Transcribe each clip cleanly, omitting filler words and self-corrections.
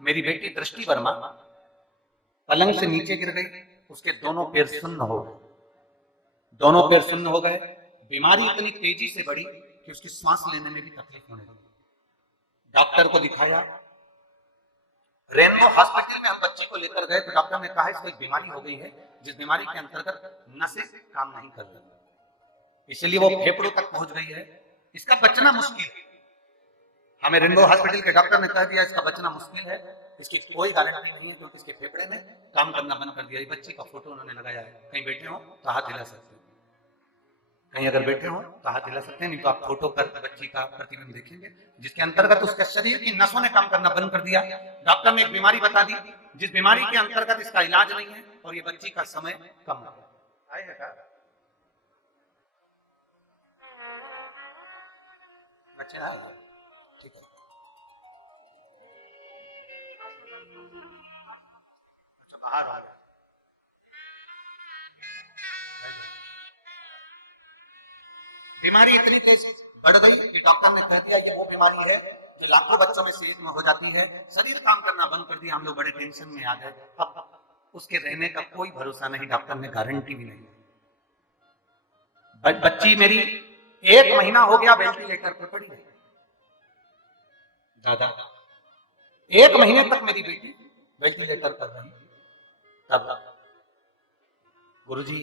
मेरी बेटी दृष्टि वर्मा पलंग से नीचे गिर गई, उसके दोनों पैर सुन्न हो गए, दोनों पैर सुन्न हो गए। बीमारी इतनी तेजी से बढ़ी कि उसकी सांस लेने में भी तकलीफ होने लगी। डॉक्टर को दिखाया, रेनबो हॉस्पिटल में हम बच्चे को लेकर गए तो डॉक्टर ने कहा इसको एक बीमारी हो गई है जिस बीमारी के अंतर्गत नसें काम नहीं कर रही, इसलिए वो फेफड़ों तक पहुंच गई है, इसका बचना मुश्किल है। हमें रेनबो हॉस्पिटल के डॉक्टर ने कह दिया इसका बचना मुश्किल है, इसकी कोई गारंटी नहीं है क्योंकि इसके फेफड़े ने काम करना बंद कर दिया। बच्ची का फोटो उन्होंने लगाया है, कहीं बैठे हो तो हाथ हिला सकते हैं, कहीं अगर बैठे हो तो हाथ हिला सकते हैं, नहीं तो आप फोटो पर बच्ची का प्रतिबिंब देखेंगे जिसके अंतर्गत उसका शरीर की नसों ने काम करना बंद कर दिया। डॉक्टर ने एक बीमारी बता दी जिस बीमारी के अंतर्गत इसका इलाज नहीं है और ये बच्ची का समय कम हो गया। बच्चे आए, ठीक है, अच्छा बाहर आ गए। बीमारी इतनी तेज बढ़ गई कि डॉक्टर ने कह दिया ये वो बीमारी है जो लाखों बच्चों में से एक में हो जाती है। शरीर काम करना बंद कर दिया, हम लोग बड़े टेंशन में आ गए। अब उसके रहने का कोई भरोसा नहीं, डॉक्टर ने गारंटी भी नहीं। बच्ची मेरी 1 महीना हो गया वेंटिलेटर पर पड़ी है। दादा 1 महीने तक मेरी बेटी वेंटिलेटर पर रही। तब गुरुजी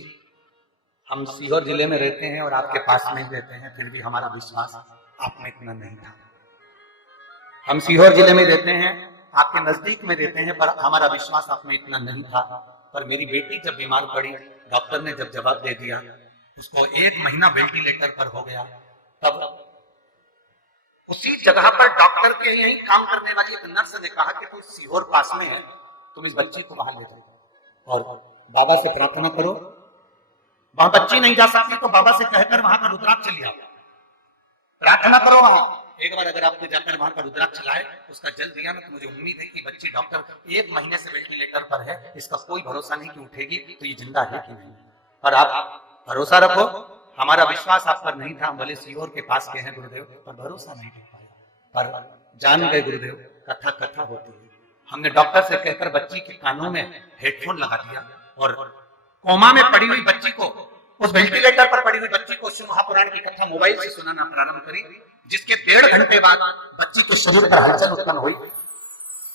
हम सीहोर जिले में रहते हैं और आपके पास में रहते हैं, फिर भी हमारा विश्वास आप में इतना नहीं था। हम सीहोर जिले में रहते हैं, आपके नजदीक में रहते हैं, पर हमारा विश्वास आप में इतना नहीं था। पर मेरी बेटी जब बीमार पड़ी, डॉक्टर ने जब जवाब दे दिया, उसको 1 महीना वेंटिलेटर पर हो गया, तब उसी जगह पर डॉक्टर के यही काम करने वाली एक नर्स ने कहा कि तुम सीहोर पास में है, तुम इस बच्ची को वहां ले जाओ और बाबा से प्रार्थना करो। वहां बच्ची नहीं जा सकती तो बाबा से कहकर वहां का रुद्राक्ष लिया, प्रार्थना करो वहां। एक बार अगर आपने जाकर वहां का रुद्राक्ष लाए, उसका जल दिया ना, तो मुझे उम्मीद है कि बच्ची डॉक्टर 1 महीने से वेंटिलेटर पर है, इसका कोई भरोसा नहीं कि उठेगी तो ये जिंदा है कि नहीं। पर आप भरोसा रखो, हमारा विश्वास आप पर नहीं था। हम भले सीहोर के पास के हैं गुरुदेव, पर भरोसा नहीं कर पाया, पर जान गए गुरुदेव कथा कथा होती है। हमने डॉक्टर से कहकर बच्ची के कानों में हेडफोन लगा दिया और कोमा में पड़ी हुई बच्ची को, उस वेंटिलेटर पर पड़ी हुई बच्ची को शिव महापुराण की कथा मोबाइल से सुनाना प्रारंभ करी, जिसके 1.5 घंटे बाद बच्ची के शरीर पर हलचल उत्पन्न हुई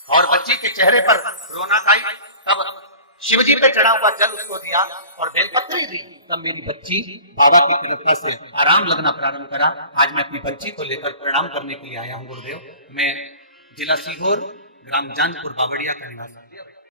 और बच्ची के चेहरे पर रौनक आई। तब शिवजी पे चढ़ा हुआ जल उसको दिया और बेलपत्री दी, तब मेरी बच्ची बाबा की तरफ से आराम लगना प्रारंभ करा। आज मैं अपनी बच्ची को लेकर प्रणाम करने के लिए आया हूँ गुरुदेव। मैं जिला सीहोर, ग्राम जानपुर बावड़िया का निवासी।